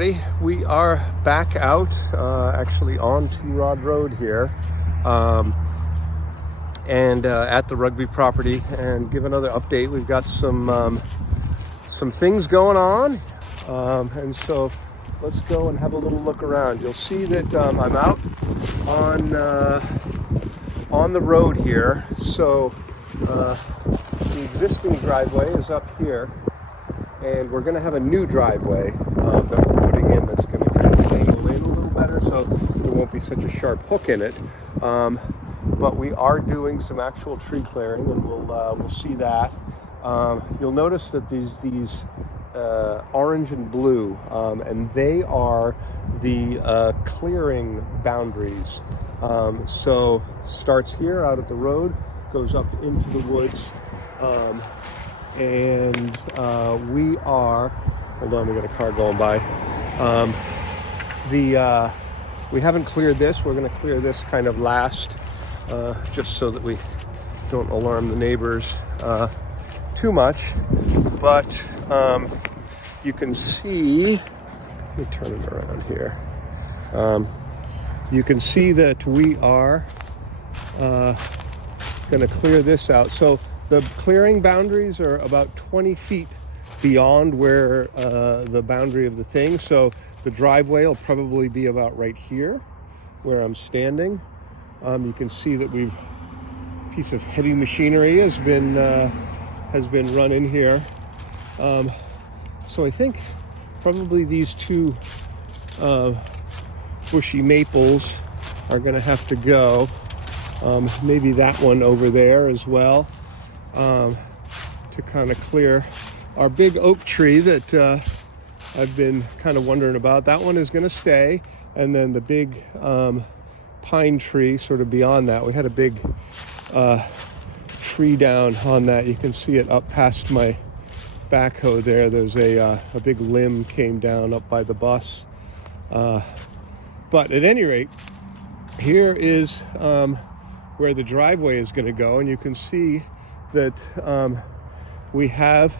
everybody. We are back out, actually on T-Rod Road here, and at the Rugby property, and give another update. We've got some things going on, and so let's go and have a little look around. You'll see that I'm out on the road here. So the existing driveway is up here, and we're going to have a new driveway that we're putting in that's going to kind of angle in a little better, so there won't be such a sharp hook in it. But we are doing some actual tree clearing, and we'll see that. You'll notice that these orange and blue, and they are the clearing boundaries. So starts here out at the road, goes up into the woods, and we are, hold on, we got a car going by. We haven't cleared this. We're going to clear this kind of last, just so that we don't alarm the neighbors too much. But you can see, let me turn it around here. You can see that we are going to clear this out. So the clearing boundaries are about 20 feet beyond where the boundary of the thing. So the driveway will probably be about right here where I'm standing. You can see that a piece of heavy machinery has been run in here. So I think probably these two bushy maples are going to have to go. Maybe that one over there as well, to kind of clear our big oak tree that I've been kind of wondering about. That one is going to stay, and then the big pine tree sort of beyond that. We had a big tree down on that. You can see it up past my backhoe there. There's a big limb came down up by the bus. But at any rate, here is where the driveway is going to go, and you can see that we have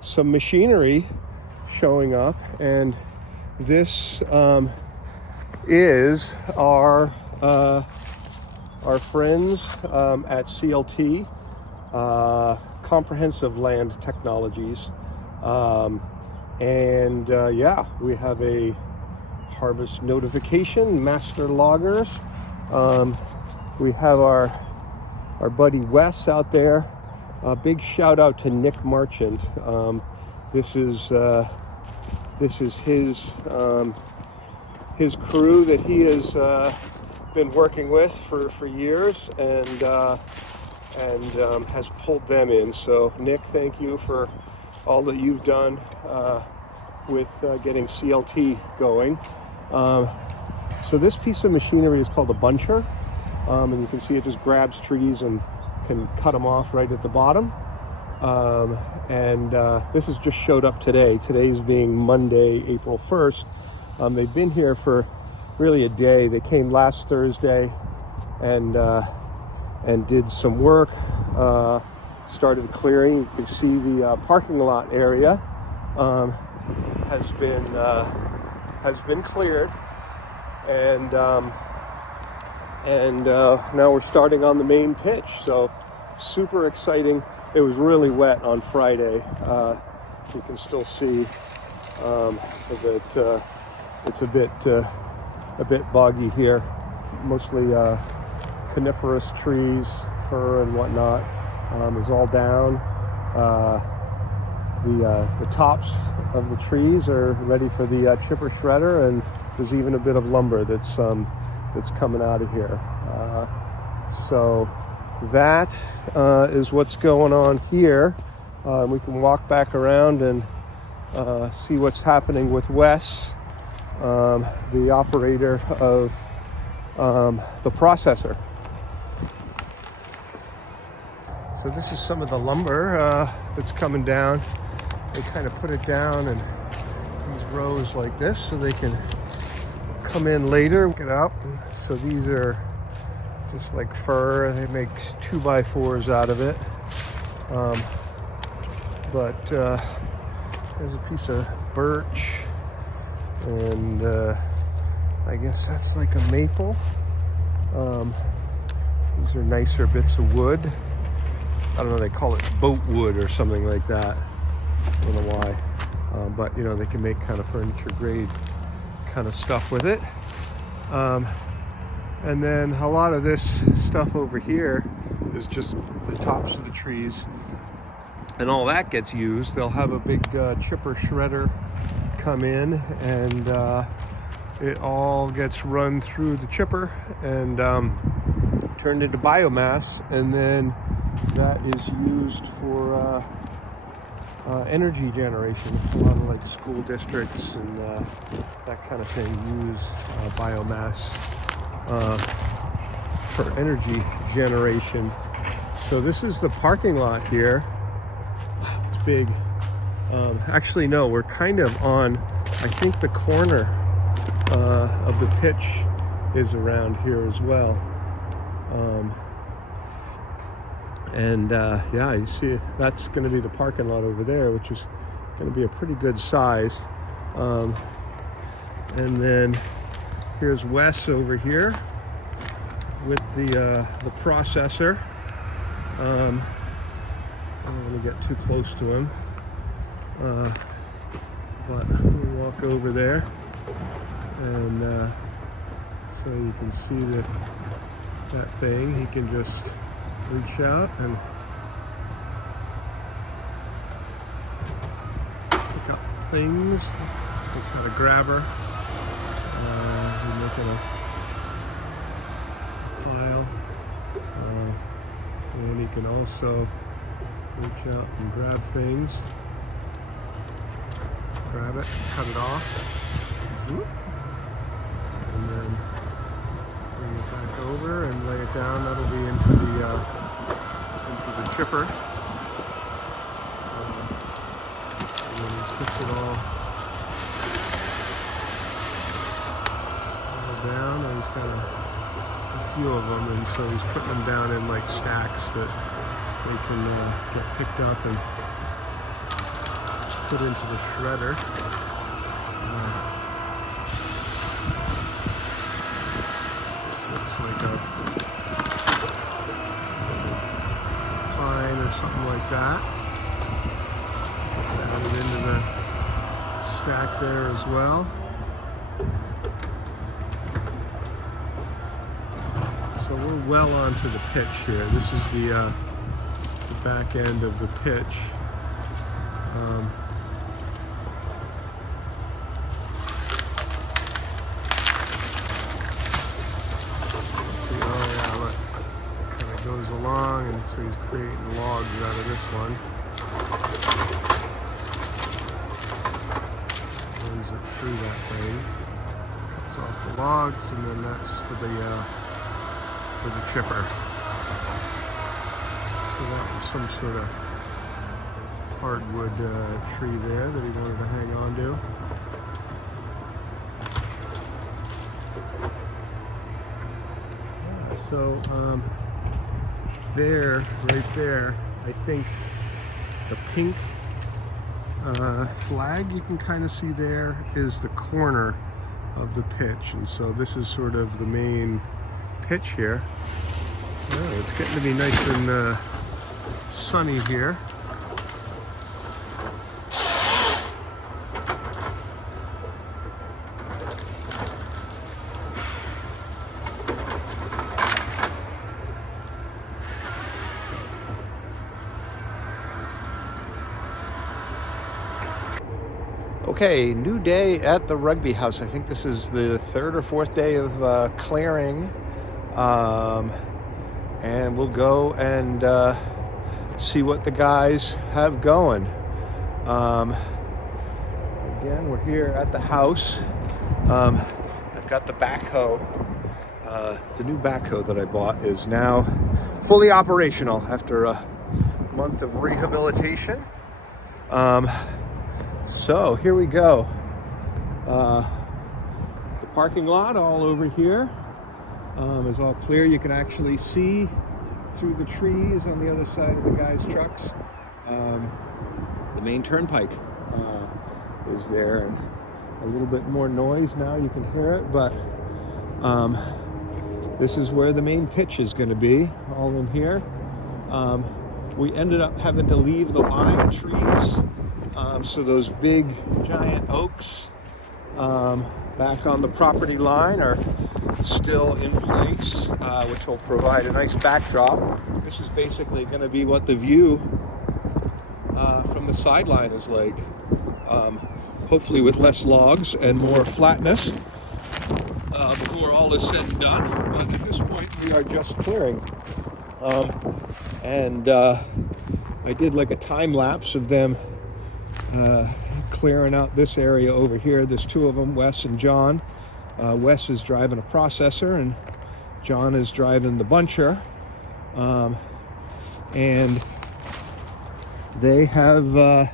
some machinery showing up, and this is our friends at CLT, Comprehensive Land Technologies, and yeah, we have a harvest notification, master loggers. We have our buddy Wes out there. A big shout out to Nick Marchant. This is his crew that he has been working with for years, and has pulled them in. So Nick, thank you for all that you've done with getting CLT going. So this piece of machinery is called a buncher, and you can see it just grabs trees and can cut them off right at the bottom. And this has just showed up today. Today's being Monday, April 1st. They've been here for really a day. They came last Thursday and did some work, started clearing. You can see the parking lot area has been cleared, and now we're starting on the main pitch. So super exciting. It was really wet on Friday. You can still see that it's a bit boggy here. Mostly coniferous trees, fir and whatnot, is all down. The tops of the trees are ready for the chipper shredder, and there's even a bit of lumber that's coming out of here. So that is what's going on here. We can walk back around and see what's happening with Wes, the operator of the processor. So this is some of the lumber that's coming down. They kind of put it down in these rows like this so they can come in later, get out. So these are just like fir. They make 2x4s out of it. But there's a piece of birch and I guess that's like a maple. These are nicer bits of wood. I don't know, they call it boat wood or something like that. I don't know why. But you know, they can make kind of furniture grade kind of stuff with it. And then a lot of this stuff over here is just the tops of the trees. And all that gets used. They'll have a big chipper shredder come in, and it all gets run through the chipper and turned into biomass, and then that is used for energy generation. A lot of like school districts and that kind of thing use biomass for energy generation. So this is the parking lot here. Wow, it's big. Actually, no, we're kind of on, I think the corner of the pitch is around here as well. Yeah, you see that's going to be the parking lot over there, which is going to be a pretty good size. And then here's Wes over here with the processor. I don't want to get too close to him, but we'll walk over there, and so you can see that thing. He can just reach out and pick up things. He's got a grabber. He's making a pile. And he can also reach out and grab things. Grab it, cut it off. And then bring it back over and lay it down. That'll be into the chipper. And then he puts it all down, and he's got a few of them, and so he's putting them down in like stacks that they can get picked up and put into the shredder. This looks like a pine or something like that. It's added into the stack there as well. So we're well onto the pitch here. This is the back end of the pitch. See, oh yeah, look, it kind of goes along, and so he's creating logs out of this one. Runs it through that thing, cuts off the logs, and then that's for the chipper. So that was some sort of hardwood tree there that he wanted to hang on to. Yeah, so there, right there, I think the pink flag you can kind of see there is the corner of the pitch, and so this is sort of the main pitch here. Oh, it's getting to be nice and sunny here. Okay, new day at the Rugby house. I think this is the third or fourth day of clearing. And we'll go and see what the guys have going. Again, we're here at the house. I've got the backhoe. The new backhoe that I bought is now fully operational after a month of rehabilitation. So here we go. The parking lot all over here is all clear. You can actually see through the trees on the other side of the guys' trucks. The main turnpike is there, and a little bit more noise now. You can hear it, but this is where the main pitch is going to be, all in here. We ended up having to leave the lime trees, so those big giant oaks back on the property line are still in place, which will provide a nice backdrop. This is basically going to be what the view from the sideline is like, hopefully with less logs and more flatness before all is said and done. But at this point we are just clearing, and I did like a time lapse of them clearing out this area over here. There's two of them, Wes and John. Wes is driving a processor and John is driving the buncher, and they have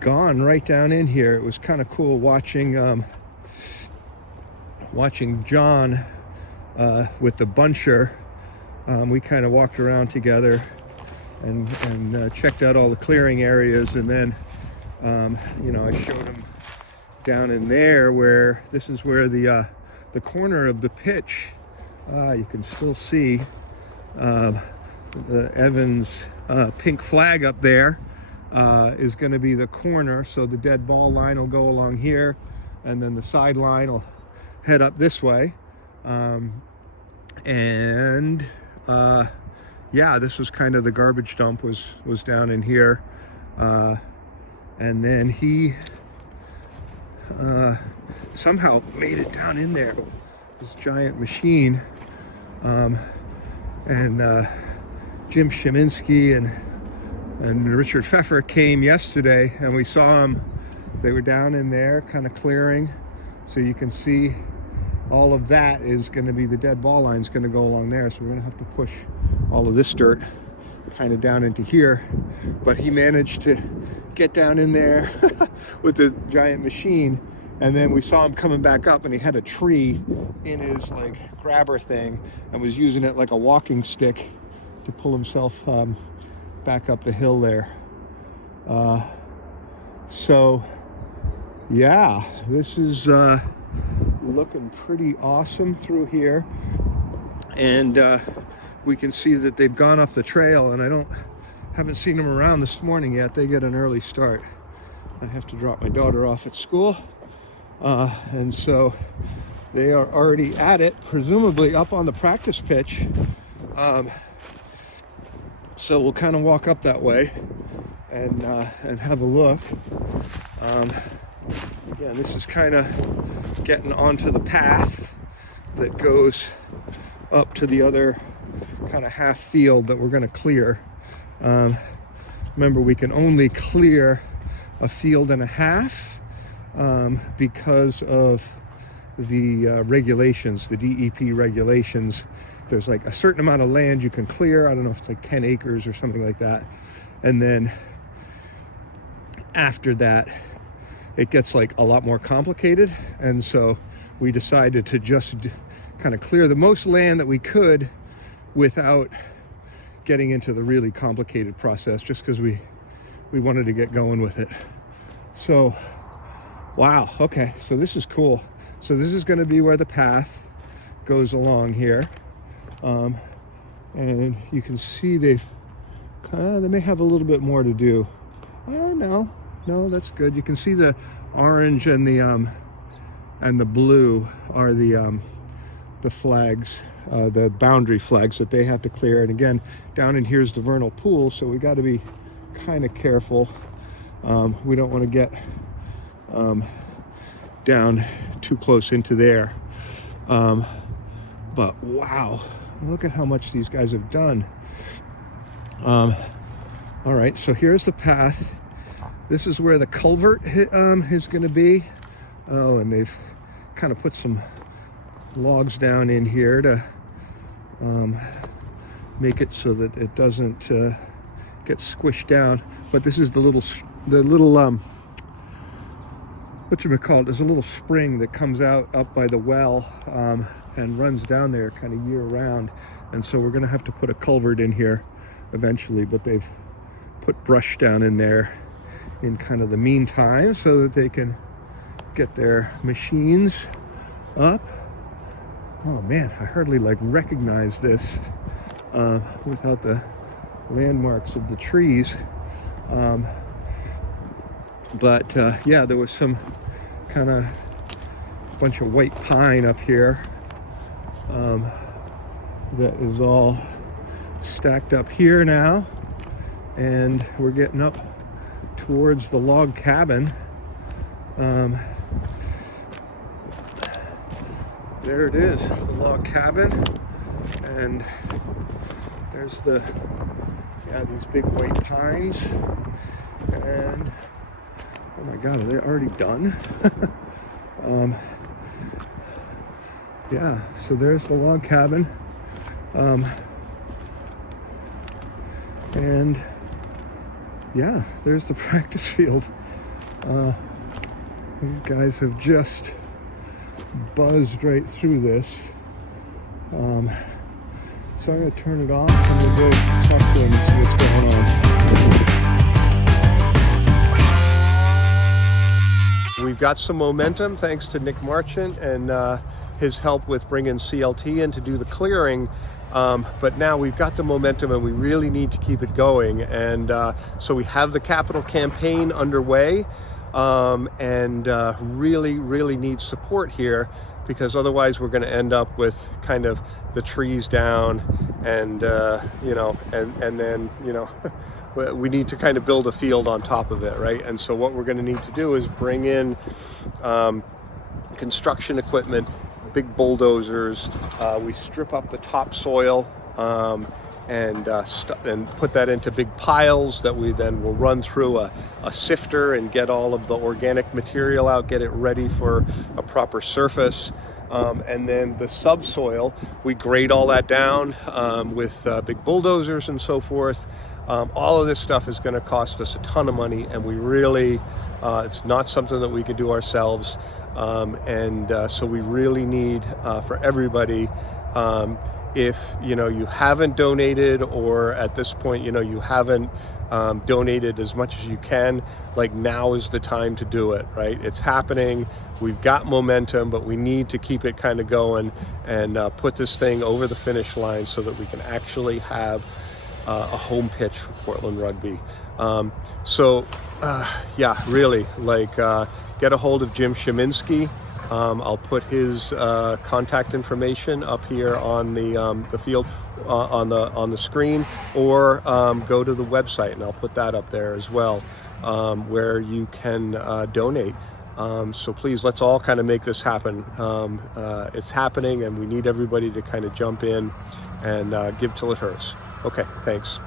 gone right down in here. It was kind of cool watching John with the buncher. We kind of walked around together and checked out all the clearing areas, and then I showed him down in there where this is where the corner of the pitch, you can still see the Evans pink flag up there is going to be the corner. So the dead ball line will go along here, and then the sideline will head up this way. This was kind of the garbage dump was down in here, and then he somehow made it down in there, this giant machine. Jim Shiminski and Richard Pfeffer came yesterday, and we saw them. They were down in there kind of clearing, so you can see all of that is going to be the dead ball line is going to go along there. So we're going to have to push all of this dirt kind of down into here, but he managed to get down in there with the giant machine. And then we saw him coming back up, and he had a tree in his like grabber thing and was using it like a walking stick to pull himself back up the hill there. So yeah, this is looking pretty awesome through here, and we can see that they've gone off the trail, and I haven't seen them around this morning yet. They get an early start. I have to drop my daughter off at school, and so they are already at it, presumably up on the practice pitch. So we'll kind of walk up that way and have a look. Again, this is kind of getting onto the path that goes up to the other kind of half field that we're going to clear. Remember, we can only clear a field and a half because of the regulations, the DEP regulations. There's like a certain amount of land you can clear. I don't know if it's like 10 acres or something like that. And then after that, it gets like a lot more complicated. And so we decided to just kind of clear the most land that we could without getting into the really complicated process, just because we wanted to get going with it. So, wow, okay, so this is cool. So this is going to be where the path goes along here. And you can see they may have a little bit more to do. Oh, no, that's good. You can see the orange and the blue are the flags, the boundary flags that they have to clear. And again, down in here's the vernal pool, so we got to be kind of careful. We don't want to get down too close into there. But wow, look at how much these guys have done. All right, so here's the path. This is where the culvert is going to be. Oh, and they've kind of put some logs down in here to make it so that it doesn't get squished down. But this is the little whatchamacallit, there's a little spring that comes out up by the well and runs down there kind of year round. And so we're going to have to put a culvert in here eventually, but they've put brush down in there in kind of the meantime so that they can get their machines up. Oh man, I hardly recognize this without the landmarks of the trees. But yeah, there was some kind of bunch of white pine up here that is all stacked up here now, and we're getting up towards the log cabin. There it is, the log cabin, and there's these big white pines, and oh my god, are they already done? Yeah, so there's the log cabin, and yeah, there's the practice field. These guys have just buzzed right through this. So I'm going to turn it off and we'll go talk to them and see what's going on. We've got some momentum thanks to Nick Marchant and his help with bringing CLT in to do the clearing. But now we've got the momentum and we really need to keep it going. And so we have the capital campaign underway, and really need support here, because otherwise we're going to end up with kind of the trees down, and then we need to kind of build a field on top of it, right? And so what we're going to need to do is bring in construction equipment, big bulldozers. We strip up the topsoil and put that into big piles that we then will run through a sifter and get all of the organic material out, get it ready for a proper surface. And then the subsoil, we grade all that down with big bulldozers and so forth. All of this stuff is going to cost us a ton of money, and we really, it's not something that we can do ourselves. So we really need for everybody, if you haven't donated, or at this point you haven't donated as much as you can, now is the time to do it, right? It's happening. We've got momentum, but we need to keep it kind of going and put this thing over the finish line so that we can actually have a home pitch for Portland Rugby. Yeah, really, get a hold of Jim Sheminsky. I'll put his contact information up here on the field on the screen, or go to the website and I'll put that up there as well, where you can donate. So please, let's all kind of make this happen. It's happening, and we need everybody to kind of jump in and give till it hurts. Okay, thanks.